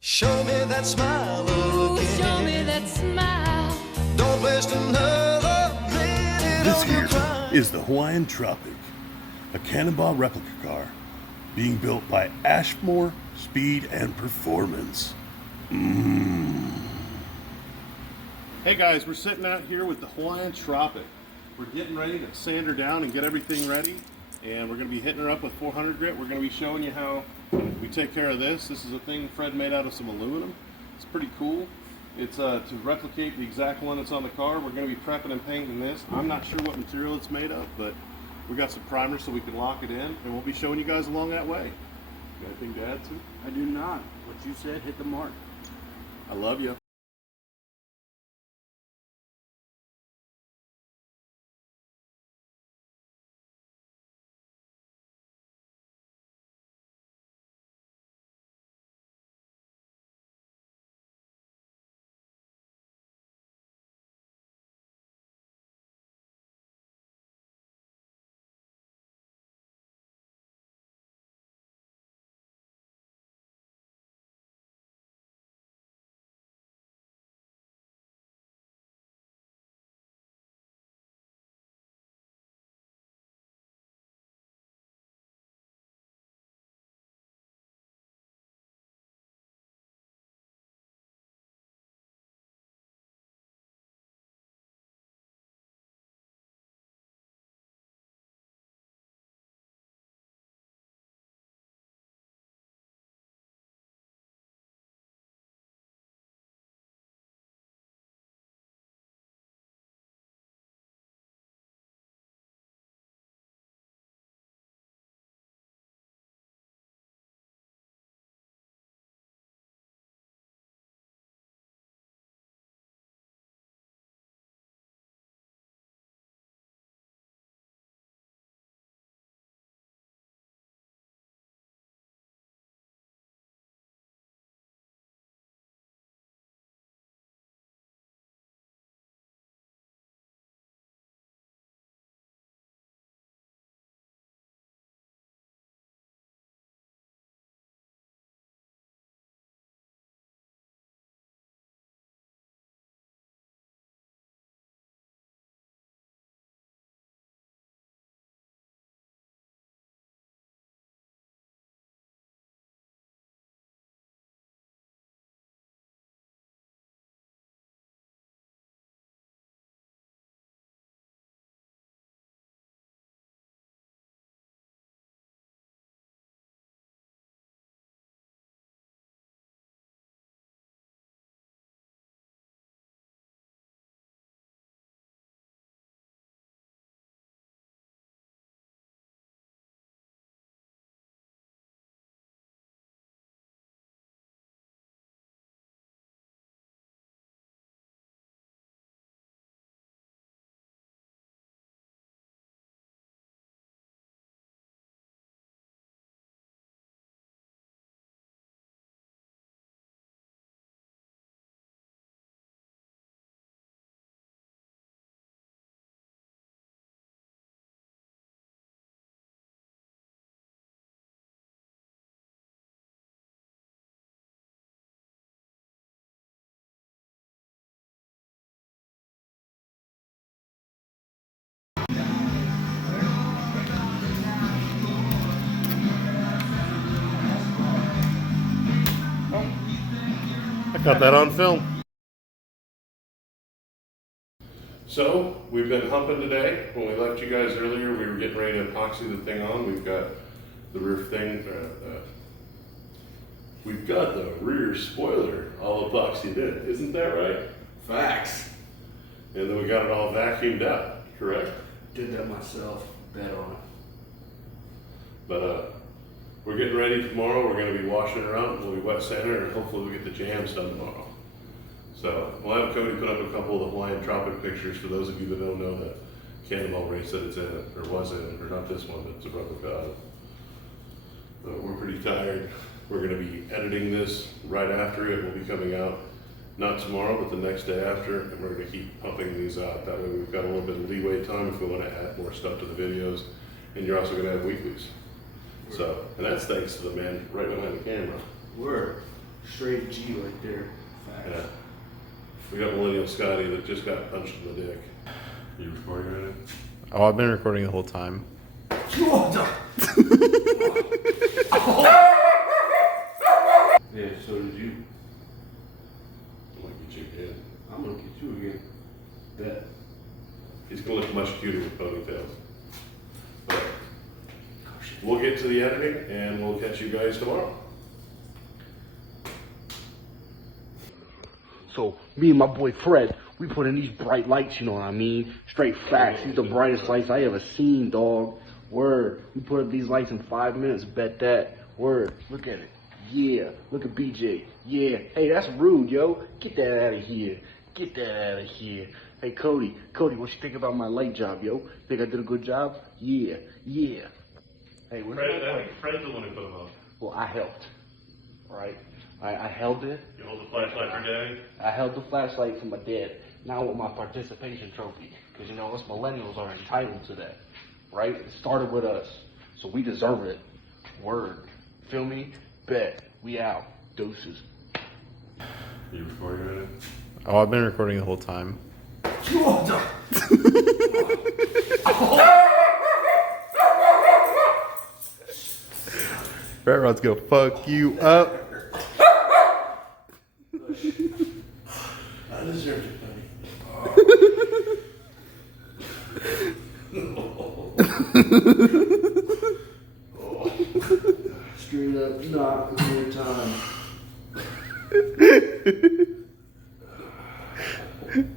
Show me that smile again. Show me that smile. Don't waste another minute This on your here crying. is the Hawaiian Tropic, a Cannonball replica car being built by Ashmore Speed and Performance. Hey guys, we're sitting out here with the Hawaiian Tropic. We're getting ready to sand her down and get everything ready, and we're going to be hitting her up with 400 grit. We're going to be showing you how we take care of this. This is a thing Fred made out of some aluminum. It's pretty cool. It's to replicate the exact one that's on the car. We're going to be prepping and painting this. I'm not sure what material it's made of, but we got some primers so we can lock it in, and we'll be showing you guys along that way. You got anything to add to? I do not. What you said hit the mark. I love you. I got that on film. So, we've been humping today. When we left you guys earlier, we were getting ready to epoxy the thing on. We've got the rear thing, we've got the rear spoiler all epoxied in. Isn't that right? Facts. And then we got it all vacuumed out, correct? Did that myself. Bet on it. But we're getting ready tomorrow. We're going to be washing her out. We'll be wet sanding her, and hopefully we'll get the jams done tomorrow. So we'll have Cody put up a couple of the Hawaiian Tropic pictures for those of you that don't know the Cannonball Race that it's in, or was in, or not this one, but it's a replica. But we're pretty tired. We're going to be editing this right after it. Will be coming out not tomorrow, but the next day after, and we're going to keep pumping these out. That way we've got a little bit of leeway time if we want to add more stuff to the videos. And you're also going to have weeklies. So, and that's thanks to the man right behind the camera. Word. Straight G right there. Facts. Yeah. We got Millennial Scotty that just got punched in the dick. You recording right now? Oh, I've been recording the whole time. Yeah, so did you. I'm gonna get you again. I'm gonna get you again. Bet. He's gonna look much cuter with ponytails. But we'll get to the editing and we'll catch you guys tomorrow. So me and my boy Fred, we put in these bright lights, you know what I mean? Straight facts. These the brightest lights I ever seen, dog. Word. We put up these lights in 5 minutes, bet that. Word. Look at it. Yeah. Look at BJ. Yeah. Hey, that's rude, yo. Get that out of here. Get that out of here. Hey, Cody, what you think about my light job, yo? Think I did a good job? Yeah. Yeah. Hey, where's my light? Fred's the one who put them up. Well, I helped. Right? I held it. You hold the flashlight for Daddy? I held the flashlight for my dad. Now I want my participation trophy. Because, you know, us millennials are entitled to that. Right? It started with us. So we deserve it. Word. Feel me? Bet. We out. Deuces. You recording right now? Oh, I've been recording the whole time. Rat Rod's gonna fuck you up. I deserve it, buddy. Straight up knock every time.